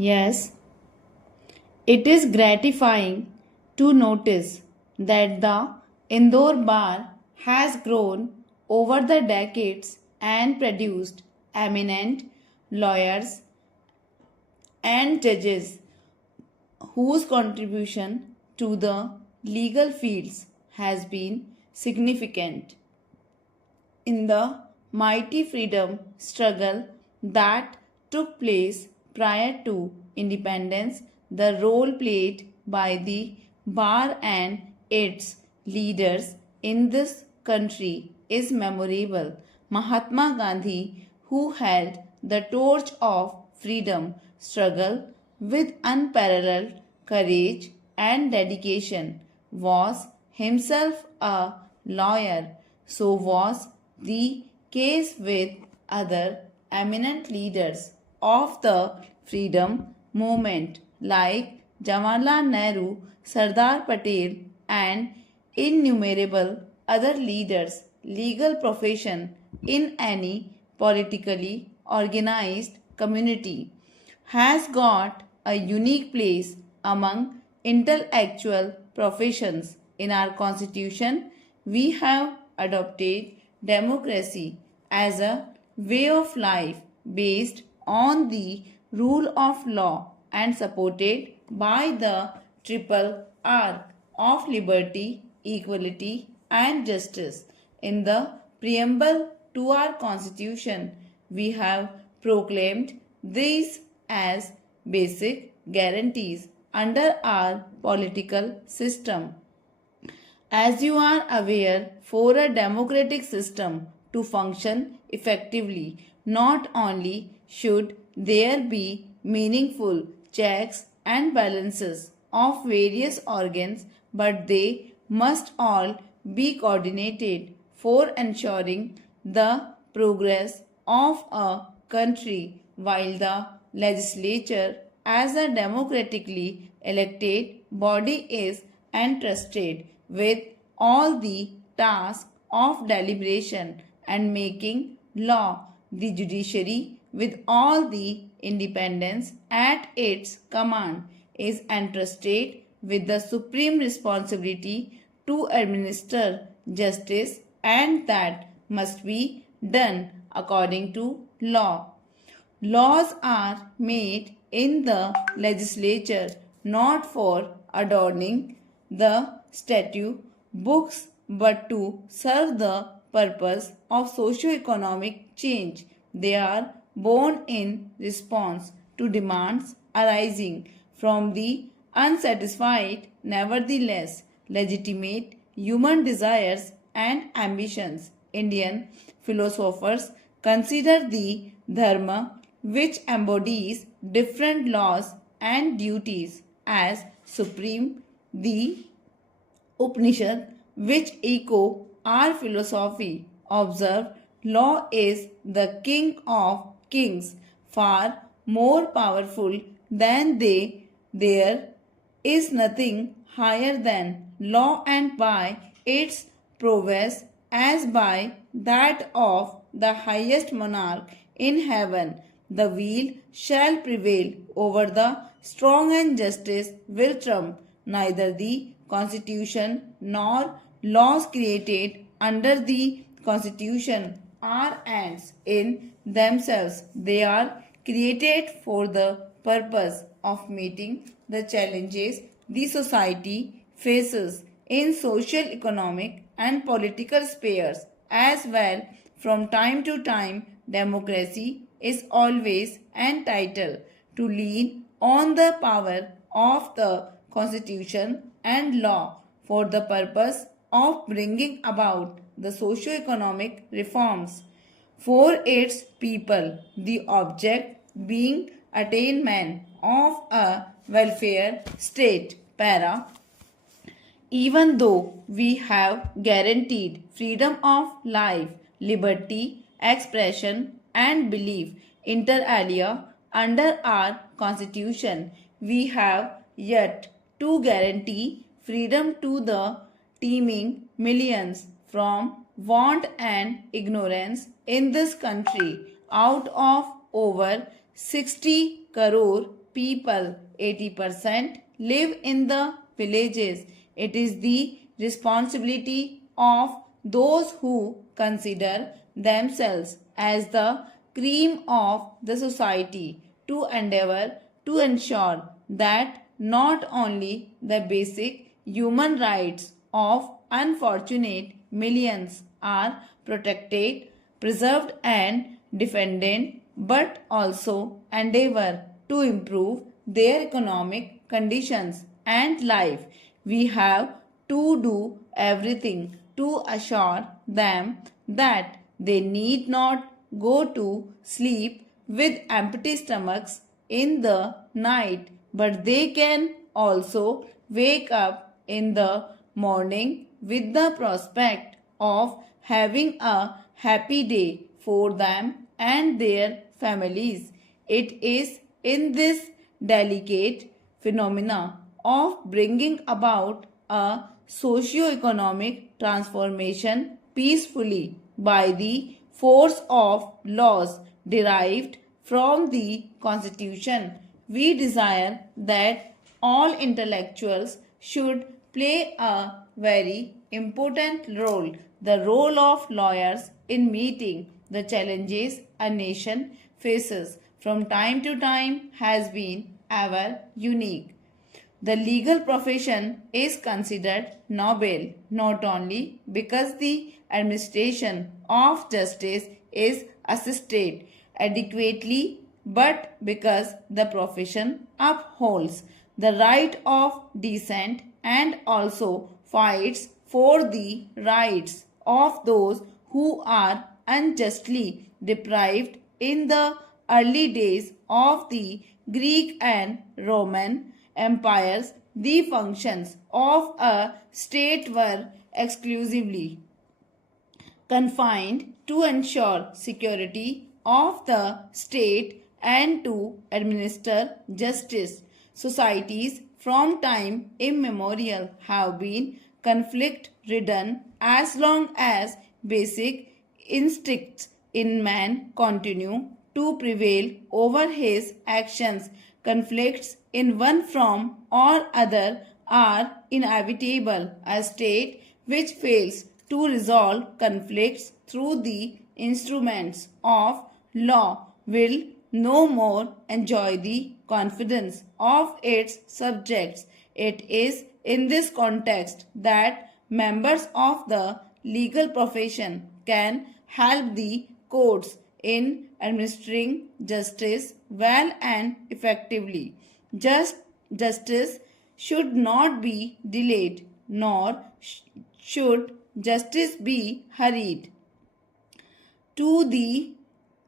Yes, it is gratifying to notice that the Indore bar has grown over the decades and produced eminent lawyers and judges whose contribution to the legal fields has been significant. In the mighty freedom struggle that took place prior to independence, the role played by the bar and its leaders in this country is memorable. Mahatma Gandhi, who held the torch of freedom struggle with unparalleled courage and dedication, was himself a lawyer. So was the case with other eminent leaders of the freedom movement like Jawaharlal Nehru, Sardar Patel, and innumerable other leaders. Legal profession in any politically organized community has got a unique place among intellectual professions. In our constitution, we have adopted democracy as a way of life based on the rule of law and supported by the triple R of liberty, equality, and justice. In the preamble to our constitution, we have proclaimed these as basic guarantees under our political system. As you are aware, for a democratic system to function effectively, not only should there be meaningful checks and balances of various organs, but they must all be coordinated for ensuring the progress of a country, while the legislature, as a democratically elected body, is entrusted with all the tasks of deliberation and making law. The judiciary, with all the independence at its command, is entrusted with the supreme responsibility to administer justice, and that must be done according to law. Laws are made in the legislature not for adorning the statute books but to serve the purpose of socio-economic change. They are born in response to demands arising from the unsatisfied, nevertheless legitimate human desires and ambitions. Indian philosophers consider the Dharma, which embodies different laws and duties, as supreme. The Upanishad, which echo our philosophy, observe law is the king of kings, far more powerful than they. There is nothing higher than law, and by its prowess, as by that of the highest monarch in heaven, the weal shall prevail over the strong, and justice will trump. Neither the Constitution nor laws created under the Constitution are ends in themselves. They are created for the purpose of meeting the challenges the society faces in social, economic, and political spheres as well. From time to time, democracy is always entitled to lean on the power of the Constitution and law for the purpose of bringing about the socio-economic reforms for its people, the object being attainment of a welfare state. Para. Even though we have guaranteed freedom of life, liberty, expression, and belief inter alia under our constitution, we have yet to guarantee freedom to the teeming millions from want and ignorance in this country. Out of over 60 crore people, 80%, live in the villages. It is the responsibility of those who consider themselves as the cream of the society to endeavor to ensure that not only the basic human rights of unfortunate millions are protected, preserved, and defended, but also endeavor to improve their economic conditions and life. We have to do everything to assure them that they need not go to sleep with empty stomachs in the night, but they can also wake up in the morning with the prospect of having a happy day for them and their families. It is in this delicate phenomena of bringing about a socio-economic transformation peacefully by the force of laws derived from the Constitution. We desire that all intellectuals should play a very important role, the role of lawyers in meeting the challenges a nation faces from time to time has been ever unique. The legal profession is considered noble not only because the administration of justice is assisted adequately, but because the profession upholds the right of dissent and also fights for the rights of those who are unjustly deprived. In the early days of the Greek and Roman empires, the functions of a state were exclusively confined to ensure security of the state and to administer justice. Societies from time immemorial have been conflict ridden as long as basic instincts in man continue to prevail over his actions. Conflicts in one form or other are inevitable. A state which fails to resolve conflicts through the instruments of law will no more enjoy the confidence of its subjects. It is in this context that members of the legal profession can help the courts in administering justice well and effectively. Justice should not be delayed, nor should justice be hurried. To the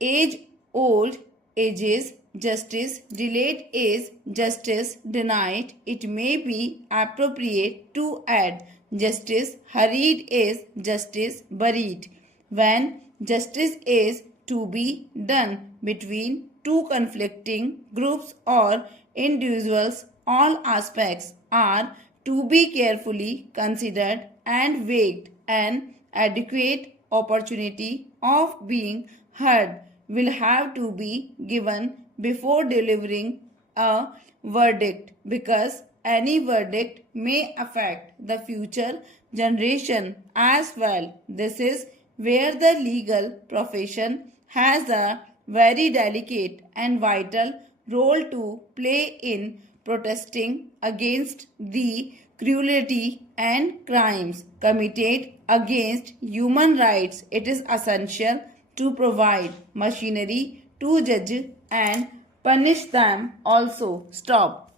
age-old ages, justice delayed is justice denied. It may be appropriate to add justice hurried is justice buried. When justice is to be done between two conflicting groups or individuals, all aspects are to be carefully considered and weighed. An adequate opportunity of being heard will have to be given before delivering a verdict, because any verdict may affect the future generation as well. This is where the legal profession has a very delicate and vital role to play in protesting against the cruelty and crimes committed against human rights. It is essential to provide machinery to judge and punish them. Also, stop.